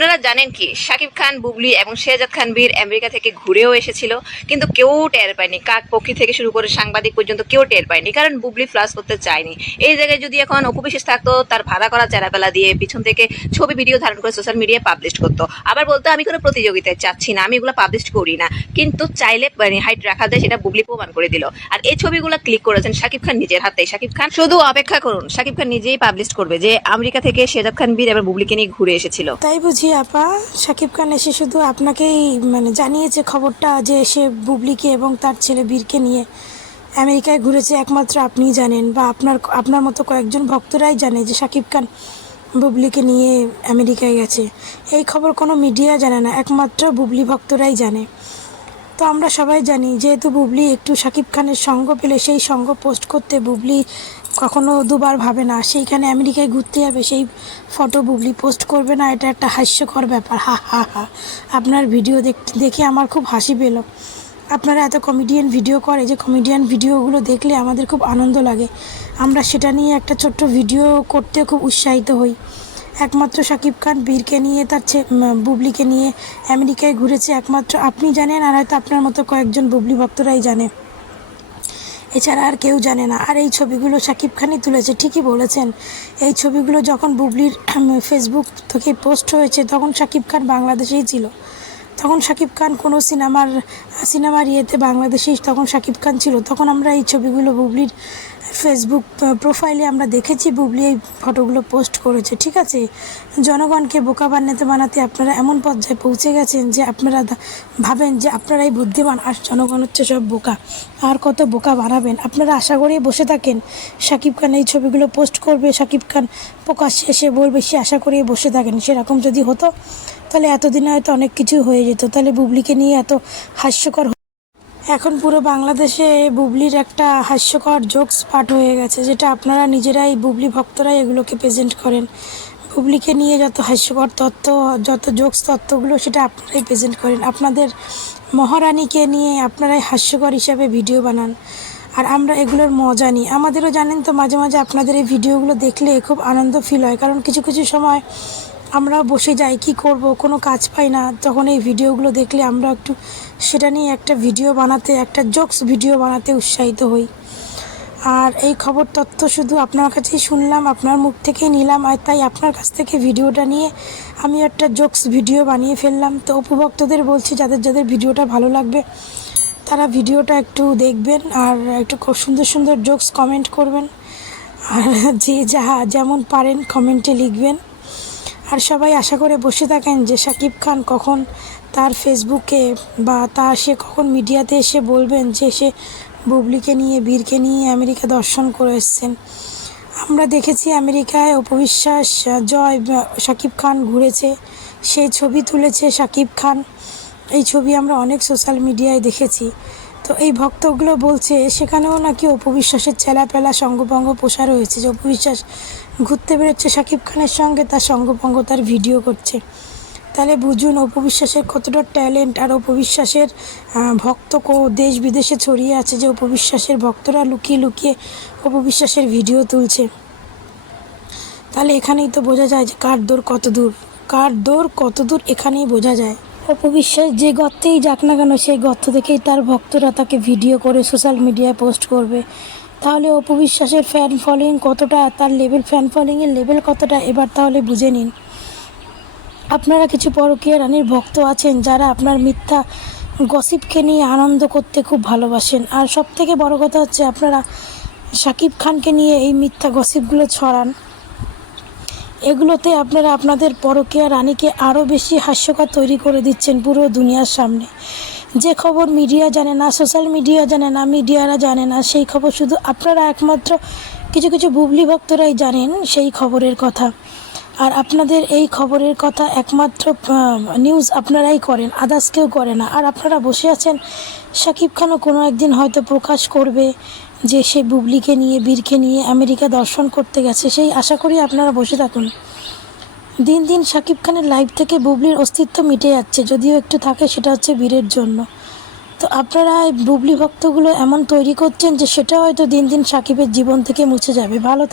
আপনারা জানেন কি শাকিব খান, বুবলি এবং শেহজাদ খান বীর আমেরিকা থেকে ঘুরেও এসেছিল, কিন্তু কেউ টের পায়নি। কাক পক্ষী থেকে শুরু করে সাংবাদিক পর্যন্ত কেউ টের পায়নি, কারণ বুবলি ফ্লাশ করতে চায়নি। এই জায়গায় যদি এখন অপু বিশ্বাস থাকতো, তার ভাড়া করা চেরাপেলা দিয়ে পিছন থেকে ছবি ভিডিও ধারণ করে সোশ্যাল মিডিয়ায় পাবলিশ করতো। আবার বলতো আমি কোনো প্রতিযোগিতায় চাচ্ছি না, আমি এগুলো পাবলিশ করি না, কিন্তু চাইলে হাইট রাখা যায়, সেটা বুবলি প্রমাণ করে দিল। আর এই ছবিগুলো ক্লিক করেছেন শাকিব খান নিজের হাতে। শাকিব খান শুধু অপেক্ষা করুন, শাকিব খান নিজেই পাবলিশ করবে যে আমেরিকা থেকে শেহজাদ খান বীর এবং বুবলিকে নিয়ে ঘুরে এসেছিল। তাই বুঝি আপা, শাকিব খান এসে শুধু আপনাকেই জানিয়েছে খবরটা যে সে বুবলিকে এবং তার ছেলে বীরকে নিয়ে আমেরিকায় ঘুরেছে, একমাত্র আপনিই জানেন বা আপনার মতো কয়েকজন ভক্তরাই জানে যে শাকিব খান বুবলিকে নিয়ে আমেরিকায় গেছে। এই খবর কোনো মিডিয়া জানে না, একমাত্র বুবলি ভক্তরাই জানে। তো আমরা সবাই জানি, যেহেতু বুবলি একটু শাকিব খানের সঙ্গ পেলে সেই সঙ্গ পোস্ট করতে বুবলি কখনো দুবার ভাবে না। সেইখানে আমেরিকায় ঘুরতে যাবে, সেই ফটো বুবলি পোস্ট করবে না, এটা একটা হাস্যকর ব্যাপার। হা হা হা। আপনার ভিডিও দেখে আমার খুব হাসি পেল। আপনারা এত কমেডিয়ান ভিডিও করে, যে কমেডিয়ান ভিডিওগুলো দেখলে আমাদের খুব আনন্দ লাগে। আমরা সেটা নিয়ে একটা ছোট্ট ভিডিও করতে খুব উৎসাহিত হই। একমাত্র শাকিব খান বীরকে নিয়ে, তার বুবলিকে নিয়ে আমেরিকায় ঘুরেছে, একমাত্র আপনি জানেন, আর হয়তো আপনার মতো কয়েকজন বুবলি ভক্তরাই জানে, এছাড়া আর কেউ জানে না। আর এই ছবিগুলো শাকিব খানই তুলেছে, ঠিকই বলেছেন। এই ছবিগুলো যখন বুবলির ফেসবুক থেকে পোস্ট হয়েছে, তখন শাকিব খান বাংলাদেশেই ছিল। তখন শাকিব খান কোনো সিনেমার ইয়েতে বাংলাদেশেই তখন শাকিব খান ছিল। তখন আমরা এই ছবিগুলো বুবলির ফেসবুক প্রোফাইলে আমরা দেখেছি, বুবলি এই ফটোগুলো পোস্ট করেছে। ঠিক আছে, জনগণকে বোকা বানাতে আপনারা এমন পর্যায়ে পৌঁছে গেছেন যে আপনারা ভাবেন যে আপনারাই বুদ্ধিমান আর জনগণ হচ্ছে সব বোকা। আর কত বোকা বানাবেন আপনারা? আশা করেই বসে থাকেন শাকিব খান এই ছবিগুলো পোস্ট করবে, শাকিব খান প্রকাশ্যে এসে বলবে, সে আশা করেই বসে থাকেন। সেরকম যদি হতো তাহলে এতদিনে হয়তো অনেক কিছু হয়ে যেত। তাহলে বুবলিকে নিয়ে এত হাস্যকর, এখন পুরো বাংলাদেশে বুবলির একটা হাস্যকর জোকস পার্ট হয়ে গেছে, যেটা আপনারা নিজেরাই বুবলি ভক্তরাই এগুলোকে প্রেজেন্ট করেন। বুবলিকে নিয়ে যত হাস্যকর তথ্য, যত জোকস তথ্যগুলো, সেটা আপনারাই প্রেজেন্ট করেন। আপনাদের মহারানীকে নিয়ে আপনারাই হাস্যকর হিসাবে ভিডিও বানান, আর আমরা এগুলোর মজা নিই। আমাদেরও জানেন তো, মাঝে মাঝে আপনাদের এই ভিডিওগুলো দেখলে খুব আনন্দ ফিল হয়, কারণ কিছু কিছু সময় আমরা বসে যাই, কি করব, কোনো কাজ পাই না, তখন এই ভিডিওগুলো দেখলে আমরা একটু সেটা নিয়ে একটা ভিডিও বানাতে, একটা জোকস ভিডিও বানাতে উৎসাহিত হই। আর এই খবর তথ্য শুধু আপনার কাছেই শুনলাম, আপনার মুখ থেকেই নিলাম, আর তাই আপনার কাছ থেকে ভিডিওটা নিয়ে আমি একটা জোকস ভিডিও বানিয়ে ফেললাম। তো উপভোক্তদের বলছি, যাদের যাদের ভিডিওটা ভালো লাগবে তারা ভিডিওটা একটু দেখবেন, আর একটু খুব সুন্দর সুন্দর জোকস কমেন্ট করবেন, আর যে যেমন পারেন কমেন্টে লিখবেন। আর সবাই আশা করে বসে থাকেন যে শাকিব খান কখন তার ফেসবুকে বা সে কখন মিডিয়াতে এসে বলবেন যে সে বুবলিকে নিয়ে, বীরকে নিয়ে আমেরিকা দর্শন করে এসছেন। আমরা দেখেছি আমেরিকায় অপু বিশ্বাস, জয়, শাকিব খান ঘুরেছে, সেই ছবি তুলেছে শাকিব খান। এই ছবি আমরা অনেক সোশ্যাল মিডিয়ায় দেখেছি। তো এই ভক্তগুলো বলছে সেখানেও নাকি অপু বিশ্বাসের চেলাপেলা সঙ্গভঙ্গ প্রসার হয়েছে, যে অপু বিশ্বাস ঘুরতে বেরোচ্ছে শাকিব খানের সঙ্গে, তার সঙ্গভঙ্গ তার ভিডিও করছে। তাহলে বুঝুন অপু বিশ্বাসের কতটা ট্যালেন্ট, আর অপু বিশ্বাসের ভক্ত দেশ বিদেশে ছড়িয়ে আছে, যে অপু বিশ্বাসের ভক্তরা লুকিয়ে লুকিয়ে অপু বিশ্বাসের ভিডিও তুলছে। তাহলে এখানেই তো বোঝা যায় যে কার দৌড় কত দূর, এখানেই বোঝা যায়। অপু বিশ্বাস যে গর্তেই যাক না কেন, সেই গর্ত থেকেই তার ভক্তরা তাকে ভিডিও করে সোশ্যাল মিডিয়ায় পোস্ট করবে। তাহলে অপু বিশ্বাসের ফ্যান ফলোয়িং কতটা, তার ফ্যান ফলোয়িংয়ের লেভেল কতটা, এবার তাহলে বুঝে নিন। আপনারা কিছু পরকীয়া রানীর ভক্ত আছেন যারা আপনার মিথ্যা গসিপকে নিয়ে আনন্দ করতে খুব ভালোবাসেন, আর সবথেকে বড় কথা হচ্ছে আপনারা শাকিব খানকে নিয়ে এই মিথ্যা গসিপগুলো ছড়ান। এগুলোতে আপনারা আপনাদের পরকীয়া রানীকে আরও বেশি হাস্যকর তৈরি করে দিচ্ছেন পুরো দুনিয়ার সামনে। যে খবর মিডিয়া জানে না, সোশ্যাল মিডিয়া জানে না, মিডিয়ারা জানে না, সেই খবর শুধু আপনারা একমাত্র কিছু কিছু বুবলি ভক্তরাই জানেন সেই খবরের কথা। আর আপনাদের এই খবরের কথা একমাত্র নিউজ আপনারাই করেন, আদার্স কেউ করে না। আর আপনারা বসে আছেন, শাকিব খানও কোনো একদিন হয়তো প্রকাশ করবে যে সে বুবলিকে নিয়ে, বীরকে নিয়ে আমেরিকা দর্শন করতে গেছে, সেই আশা করি আপনারা বসে থাকুন। দিন দিন শাকিব খানের লাইফ থেকে বুবলির অস্তিত্ব মিটে যাচ্ছে, যদিও একটু থাকে, সেটা হচ্ছে বীরের জন্য। তো আপনারা এই বুবলি ভক্তগুলো এমন তৈরি করছেন যে সেটা হয়তো দিন দিন শাকিবের জীবন থেকে মুছে যাবে। ভালো